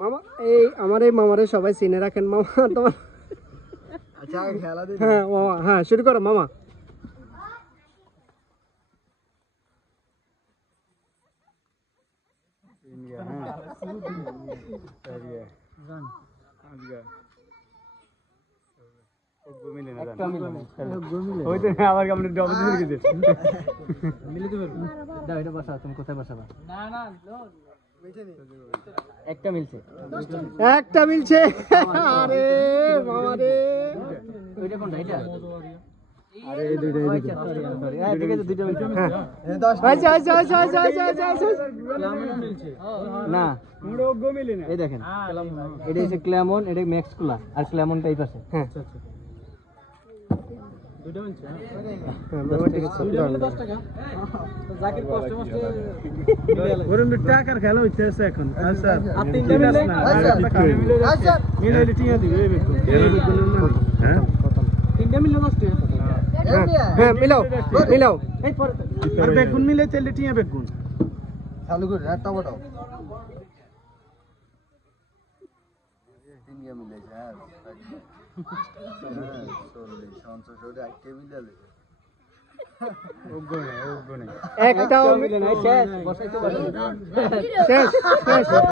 মামা এই আমার এই মামারে সবাই চিনে রাখেন মামা তোমার। আচ্ছা আগে খেলা দিই। হ্যাঁ মামা, হ্যাঁ শুরু করো মামা। ইন্ডিয়া হ্যাঁ জান আজকে গোমিলে না জান গোমিলে হইতে আবার কেমন ডবল দিয়ে দিতে মিলে তো দাও এটা বসাও তুমি কোথায় বসাবা না না একটা মিলছে একটা মিলছে আরে মামা রে ওইটা কোনটা এটা আরে এই দুইটা সরি হ্যাঁ ঠিক আছে দুইটা মিলছে হ্যাঁ আচ্ছা আচ্ছা আচ্ছা আচ্ছা আচ্ছা আচ্ছা আচ্ছা ক্লামন মিলছে না মোড়ো গোমিলে না এই দেখেন এটা হচ্ছে ক্লামন এটা ম্যাক্সকুলা আর ক্লামন টাইপ আছে হ্যাঁ দুইটা মিলছে হ্যাঁ মামা ঠিক আছে $10 জাকির কষ্ট মষ্ট ওরম টাকার খেলা হইতেছে এখন আচ্ছা আর তিনটা মিলে আচ্ছা মিলাইলে টিয়া দিবে এই বেকন হ্যাঁ তিনটা মিলে 10 টাকা হ্যাঁ মিলাও মিলাও এই পরে আর বেগুন মিলে তেলে টিয়া বেগুন চালু করে একটা বটাও তিন গেম মিলেছে হ্যাঁ 40 ওটা একটা মিলালে ওগনে একটাও মিলে না শেষ বসাইতে পারবে শেষ শেষ